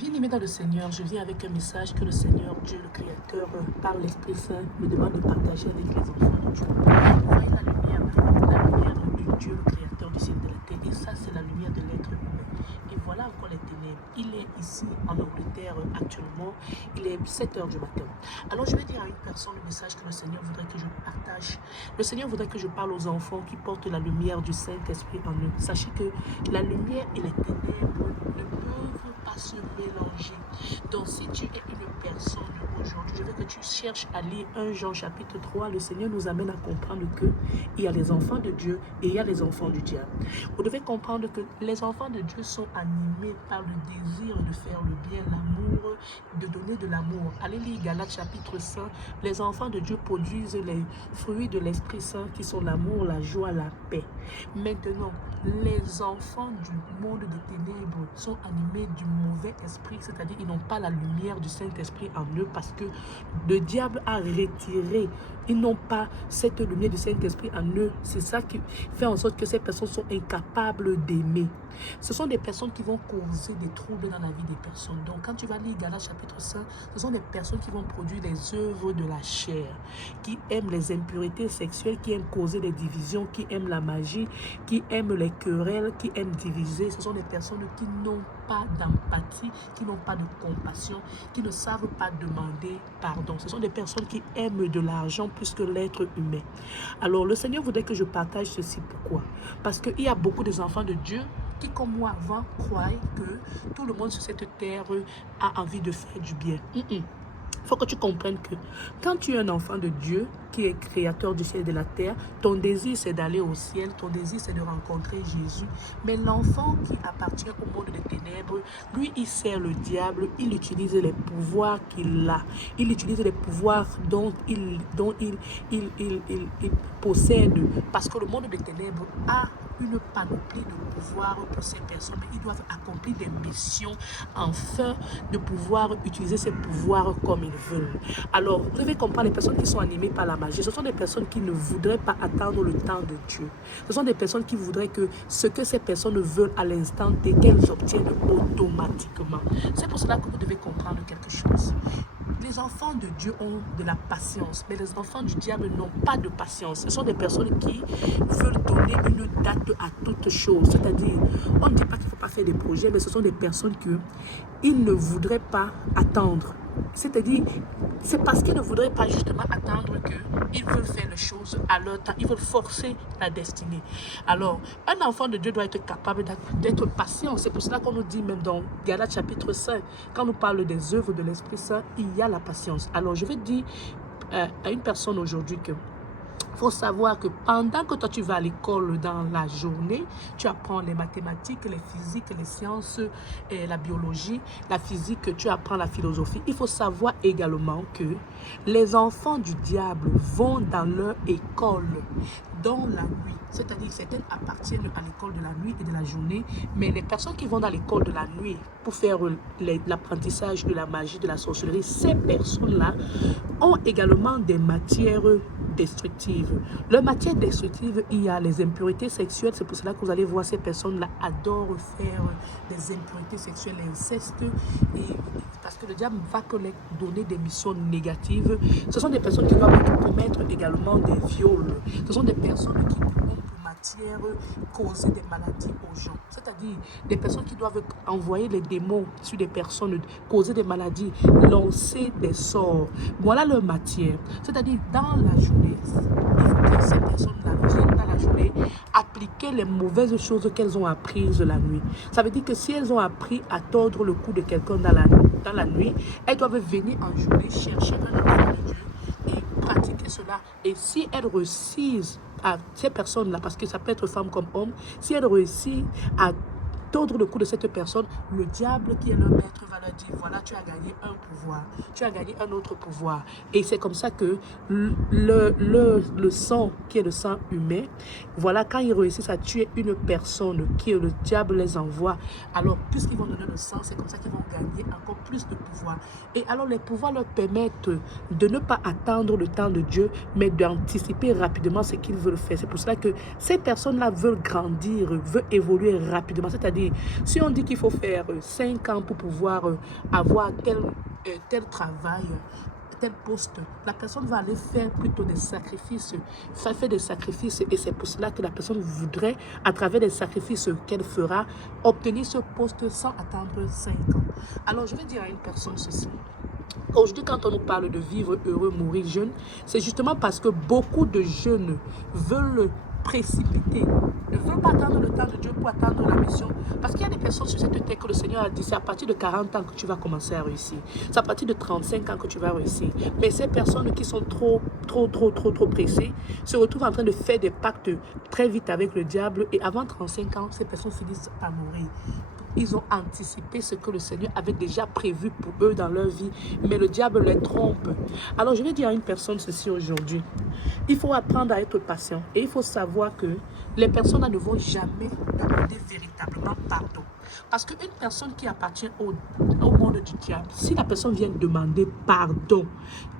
Bien-aimé dans le Seigneur, je viens avec un message que le Seigneur, Dieu le Créateur, par l'Esprit Saint, me demande de partager avec les enfants de Dieu. Vous voyez la lumière du Dieu le Créateur du ciel et de la terre. Et ça, c'est la lumière de l'être humain. Et voilà encore les ténèbres. Il est ici en Angleterre actuellement. Il est 7 heures du matin. Alors je vais dire à une personne le message que le Seigneur voudrait que je partage. Le Seigneur voudrait que je parle aux enfants qui portent la lumière du Saint-Esprit en eux. Sachez que la lumière et les ténèbres ne peuvent pas se mélanger. Donc si tu es une personne aujourd'hui, je veux que tu cherches à lire 1 Jean chapitre 3. Le Seigneur nous amène à comprendre que il y a les enfants de Dieu et il y a les enfants du diable. Vous devez comprendre que les enfants de Dieu sont animés par le désir de faire le bien, l'amour, de donner de l'amour. Allez lire Galates chapitre 5. Les enfants de Dieu produisent les fruits de l'Esprit Saint qui sont l'amour, la joie, la paix. Maintenant, les enfants du monde des ténèbres sont animés du mauvais esprit, c'est-à-dire ils n'ont pas la lumière du Saint-Esprit en eux parce que le diable a retiré. Ils n'ont pas cette lumière du Saint-Esprit en eux. C'est ça qui fait en sorte que ces personnes sont incapables d'aimer. Ce sont des personnes qui vont causer des troubles dans la vie des personnes. Donc quand tu vas lire Galates chapitre 5, ce sont des personnes qui vont produire les œuvres de la chair, qui aiment les impurités sexuelles, qui aiment causer des divisions, qui aiment la magie, qui aiment les querelles, qui aiment diviser. Ce sont des personnes qui n'ont pas d'empathie, qui n'ont pas de compassion, qui ne savent pas demander pardon. Ce sont des personnes qui aiment de l'argent plus que l'être humain. Alors le Seigneur voudrait que je partage ceci. Pourquoi? Parce qu'il y a beaucoup d'enfants de Dieu qui, comme moi avant, croient que tout le monde sur cette terre a envie de faire du bien. Il faut que tu comprennes que quand tu es un enfant de Dieu, qui est créateur du ciel et de la terre, ton désir c'est d'aller au ciel, ton désir c'est de rencontrer Jésus. Mais l'enfant qui appartient au monde des ténèbres, lui il sert le diable, il utilise les pouvoirs qu'il a. Il utilise les pouvoirs dont il possède. Parce que le monde des ténèbres a une panoplie de pouvoirs pour ces personnes. Mais ils doivent accomplir des missions afin de pouvoir utiliser ces pouvoirs comme ils veulent. Alors, vous devez comprendre les personnes qui sont animées par la magie. Ce sont des personnes qui ne voudraient pas attendre le temps de Dieu. Ce sont des personnes qui voudraient que ce que ces personnes veulent à l'instant T, qu'elles obtiennent automatiquement. C'est pour cela que vous devez comprendre quelque chose. Les enfants de Dieu ont de la patience, mais les enfants du diable n'ont pas de patience. Ce sont des personnes qui veulent donner une date à toute chose. C'est-à-dire, on ne dit pas qu'il ne faut pas faire des projets, mais ce sont des personnes qui ne voudraient pas attendre. C'est-à-dire, c'est parce qu'ils ne voudraient pas justement attendre qu'ils veulent faire les choses à leur temps. Ils veulent forcer la destinée. Alors, un enfant de Dieu doit être capable d'être patient. C'est pour cela qu'on nous dit même dans Galates chapitre 5, quand on parle des œuvres de l'Esprit Saint, il y a la patience. Alors, je vais dire à une personne aujourd'hui que il faut savoir que pendant que toi tu vas à l'école dans la journée, tu apprends les mathématiques, les physiques, les sciences, la biologie, la physique, tu apprends la philosophie. Il faut savoir également que les enfants du diable vont dans leur école dans la nuit. C'est-à-dire certaines appartiennent à l'école de la nuit et de la journée, mais les personnes qui vont dans l'école de la nuit pour faire l'apprentissage de la magie, de la sorcellerie, ces personnes-là ont également des matières destructives. Les matières destructives, il y a les impuretés sexuelles. C'est pour cela que vous allez voir ces personnes-là adorent faire des impuretés sexuelles, l'inceste, parce que le diable va donner des missions négatives. Ce sont des personnes qui doivent commettre également des viols. Ce sont des personnes qui ont pour matière causer des maladies aux gens. C'est-à-dire des personnes qui doivent envoyer les démons sur des personnes, causer des maladies, lancer des sorts. Voilà leur matière. C'est-à-dire dans la journée, il faut que ces personnes-là viennent dans la journée appliquer les mauvaises choses qu'elles ont apprises la nuit. Ça veut dire que si elles ont appris à tordre le cou de quelqu'un dans la nuit, elles doivent venir en journée chercher un enfant de Dieu et pratiquer cela. Et si elles réussissent à ces personnes-là, parce que ça peut être femme comme homme, si elles réussissent à tordre le cou de cette personne, le diable qui est le maître va leur dire, voilà, tu as gagné un pouvoir, tu as gagné un autre pouvoir. Et c'est comme ça que le sang, qui est le sang humain, voilà, quand ils réussissent à tuer une personne, qui le diable les envoie, alors puisqu'ils vont donner le sang, c'est comme ça qu'ils vont gagner encore plus de pouvoir. Et alors les pouvoirs leur permettent de ne pas attendre le temps de Dieu, mais d'anticiper rapidement ce qu'ils veulent faire. C'est pour cela que ces personnes-là veulent grandir, veulent évoluer rapidement, c'est-à-dire donné. Si on dit qu'il faut faire 5 ans pour pouvoir avoir tel travail, tel poste, la personne va aller faire plutôt des sacrifices, ça fait des sacrifices et c'est pour cela que la personne voudrait, à travers des sacrifices qu'elle fera, obtenir ce poste sans attendre 5 ans. Alors je vais dire à une personne ceci. Aujourd'hui, quand on nous parle de vivre heureux, mourir jeune, c'est justement parce que beaucoup de jeunes veulent précipiter, ne veulent pas attendre le temps de Dieu pour attendre la mission. Parce qu'il y a des personnes sur cette terre que le Seigneur a dit, c'est à partir de 40 ans que tu vas commencer à réussir. C'est à partir de 35 ans que tu vas réussir. Mais ces personnes qui sont trop pressées se retrouvent en train de faire des pactes très vite avec le diable et avant 35 ans, ces personnes finissent par mourir. Ils ont anticipé ce que le Seigneur avait déjà prévu pour eux dans leur vie, mais le diable les trompe. Alors je vais dire à une personne ceci aujourd'hui. Il faut apprendre à être patient et il faut savoir que les personnes ne vont jamais demander véritablement pardon. Parce qu'une personne qui appartient au monde du diable, si la personne vient demander pardon,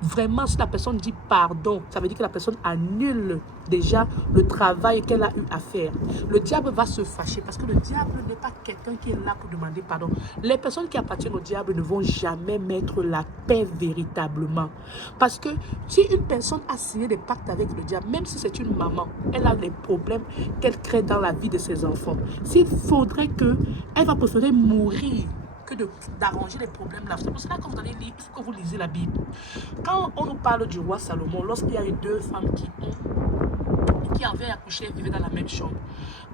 vraiment si la personne dit pardon, ça veut dire que la personne annule déjà le travail qu'elle a eu à faire. Le diable va se fâcher parce que le diable n'est pas quelqu'un qui est là pour demander pardon. Les personnes qui appartiennent au diable ne vont jamais mettre la paix véritablement. Parce que si une personne a signé des pactes avec le diable, même si c'est une maman, elle a les problèmes qu'elle crée dans la vie de ses enfants. S'il faudrait que elle va préférer mourir que d'arranger les problèmes là. C'est pour cela que vous allez lire, il faut que vous lisez la Bible. Quand on nous parle du roi Salomon, lorsqu'il y a eu 2 femmes qui avaient accouché, elles vivaient dans la même chambre.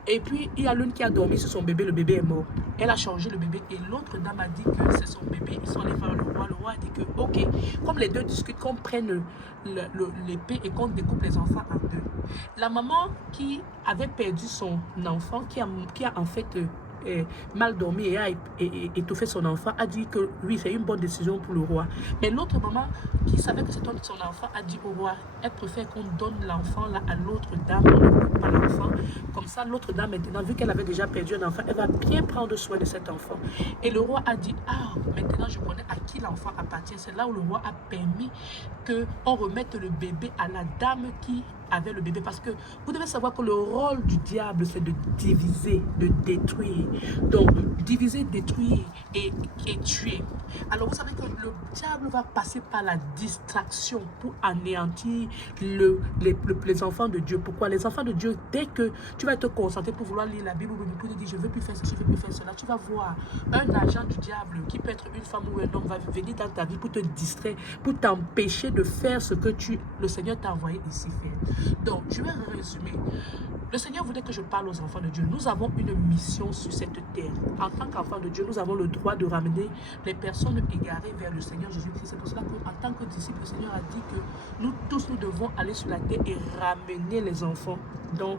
Et puis, il y a l'une qui a dormi sur son bébé, le bébé est mort. Elle a changé le bébé et l'autre dame a dit que c'est son bébé. Ils sont allés voir le roi. Le roi a dit que, ok, comme les deux discutent, qu'on prenne l'épée et qu'on découpe les enfants en deux. La maman qui avait perdu son enfant, qui a en fait mal dormi et a étouffé son enfant, a dit que oui, c'est une bonne décision pour le roi. Mais l'autre maman qui savait que c'était son enfant a dit au roi, elle préfère qu'on donne l'enfant là à l'autre dame, on ne coupe pas l'enfant. Comme ça, l'autre dame maintenant, vu qu'elle avait déjà perdu un enfant, elle va bien prendre soin de cet enfant. Et le roi a dit, ah, maintenant je connais à qui l'enfant appartient. C'est là où le roi a permis qu'on remette le bébé à la dame qui avait le bébé. Parce que vous devez savoir que le rôle du diable, c'est de diviser, de détruire. Donc, diviser, détruire et tuer. Alors, vous savez que le diable va passer par la distraction pour anéantir les enfants de Dieu. Pourquoi? Les enfants de Dieu, dès que tu vas te concentrer pour vouloir lire la Bible, pour te dire, je ne veux plus faire ça, je ne veux plus faire cela, tu vas voir un agent du diable qui peut être une femme ou un homme va venir dans ta vie pour te distraire, pour t'empêcher de faire ce que le Seigneur t'a envoyé ici faire. Donc, je vais résumer. Le Seigneur voulait que je parle aux enfants de Dieu. Nous avons une mission sur cette terre. En tant qu'enfants de Dieu, nous avons le droit de ramener les personnes égarées vers le Seigneur Jésus-Christ. C'est pour cela qu'en tant que disciples, le Seigneur a dit que nous tous, nous devons aller sur la terre et ramener les enfants dans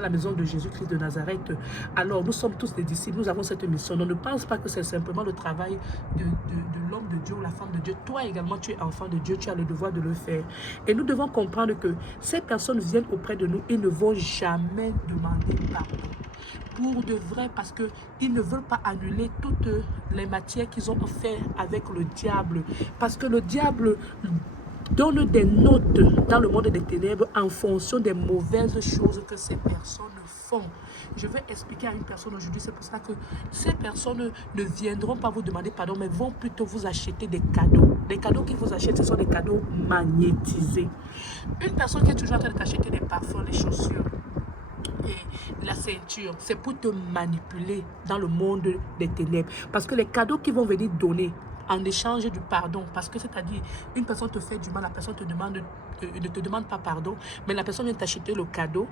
la maison de Jésus-Christ de Nazareth. Alors, nous sommes tous des disciples, nous avons cette mission. On ne pense pas que c'est simplement le travail de l'homme de Dieu ou la femme de Dieu. Toi également, tu es enfant de Dieu, tu as le devoir de le faire. Et nous devons comprendre que ces personnes viennent auprès de nous et ne vont jamais demander pardon. Pour de vrai, parce qu'ils ne veulent pas annuler toutes les matières qu'ils ont fait avec le diable. Parce que le diable donne des notes dans le monde des ténèbres en fonction des mauvaises choses que ces personnes font. Je vais expliquer à une personne aujourd'hui, c'est pour ça que ces personnes ne viendront pas vous demander pardon, mais vont plutôt vous acheter des cadeaux. Les cadeaux qu'ils vous achètent, ce sont des cadeaux magnétisés. Une personne qui est toujours en train de t'acheter des parfums, les chaussures et la ceinture, c'est pour te manipuler dans le monde des ténèbres. Parce que les cadeaux qu'ils vont venir donner en échange du pardon, parce que c'est-à-dire, une personne te fait du mal, la personne ne te demande pas pardon, mais la personne vient t'acheter le cadeau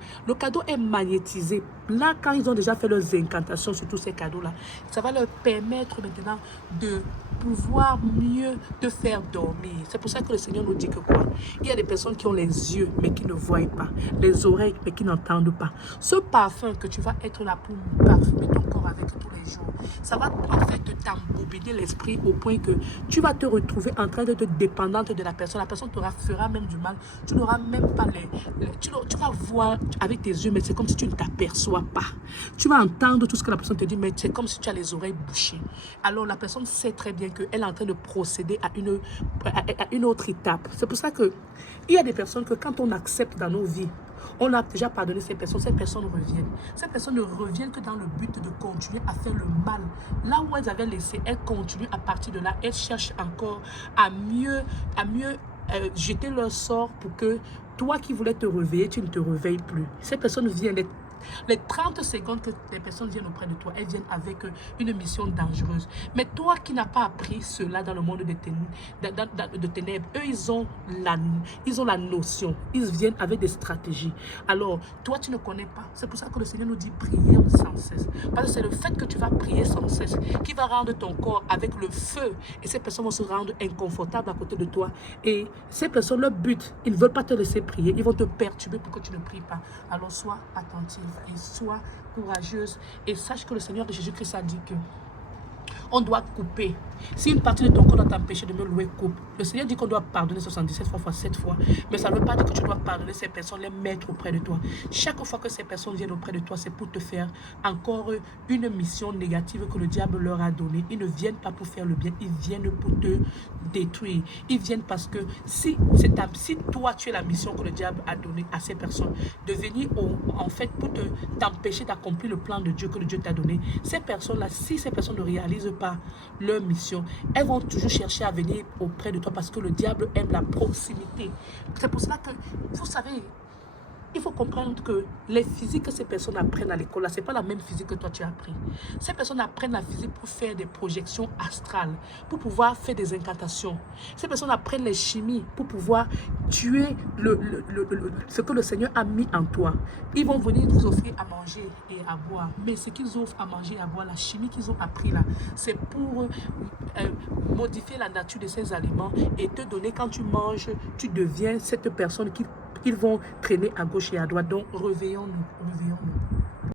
est magnétisé. Là, quand ils ont déjà fait leurs incantations sur tous ces cadeaux-là, ça va leur permettre maintenant de pouvoir mieux te faire dormir. C'est pour ça que le Seigneur nous dit que quoi? Il y a des personnes qui ont les yeux, mais qui ne voient pas, les oreilles, mais qui n'entendent pas. Ce parfum que tu vas être là pour parfumer ton corps avec tous les jours, ça va en fait t'embobiner l'esprit au point que tu vas te retrouver en train d'être dépendante de la personne te fera même du mal, tu n'auras même pas tu vas voir avec tes yeux, mais c'est comme si tu ne t'aperçois pas. Tu vas entendre tout ce que la personne te dit, mais c'est comme si tu as les oreilles bouchées. Alors la personne sait très bien qu'elle est en train de procéder à une autre étape. C'est pour ça que il y a des personnes que quand on accepte dans nos vies, On a déjà pardonné ces personnes reviennent. Ces personnes ne reviennent que dans le but de continuer à faire le mal. Là où elles avaient laissé, elles continuent à partir de là, elles cherchent encore à mieux jeter leur sort pour que toi qui voulais te réveiller, tu ne te réveilles plus. Ces personnes viennent, les 30 secondes que les personnes viennent auprès de toi, elles viennent avec une mission dangereuse. Mais toi qui n'as pas appris cela dans le monde de ténèbres, eux, ils ont la notion. Ils viennent avec des stratégies. Alors, toi, tu ne connais pas. C'est pour ça que le Seigneur nous dit prier sans cesse. Parce que c'est le fait que tu vas prier sans cesse qui va rendre ton corps avec le feu. Et ces personnes vont se rendre inconfortables à côté de toi. Et ces personnes, leur but, ils ne veulent pas te laisser prier. Ils vont te perturber pour que tu ne pries pas. Alors, sois attentif et sois courageuse et sache que le Seigneur Jésus-Christ a dit que on doit couper. Si une partie de ton corps doit t'empêcher de me louer, coupe. Le Seigneur dit qu'on doit pardonner 77 fois 7 fois. Mais ça ne veut pas dire que tu dois pardonner ces personnes, les mettre auprès de toi. Chaque fois que ces personnes viennent auprès de toi, c'est pour te faire encore une mission négative que le diable leur a donnée. Ils ne viennent pas pour faire le bien, ils viennent pour te détruire. Ils viennent parce que si toi, tu es la mission que le diable a donnée à ces personnes, de venir en fait pour t'empêcher d'accomplir le plan de Dieu que le Dieu t'a donné, ces personnes-là, si ces personnes ne réalisent pas leur mission, elles vont toujours chercher à venir auprès de toi parce que le diable aime la proximité. C'est pour cela que, vous savez, il faut comprendre que les physiques que ces personnes apprennent à l'école, ce n'est pas la même physique que toi tu as appris. Ces personnes apprennent la physique pour faire des projections astrales, pour pouvoir faire des incantations. Ces personnes apprennent les chimies pour pouvoir tuer ce que le Seigneur a mis en toi. Ils vont venir vous offrir à manger et à boire. Mais ce qu'ils offrent à manger et à boire, la chimie qu'ils ont appris là, c'est pour modifier la nature de ces aliments et te donner, quand tu manges, tu deviens cette personne qu'ils vont traîner à gauche et à droite. Donc, réveillons-nous, réveillons-nous.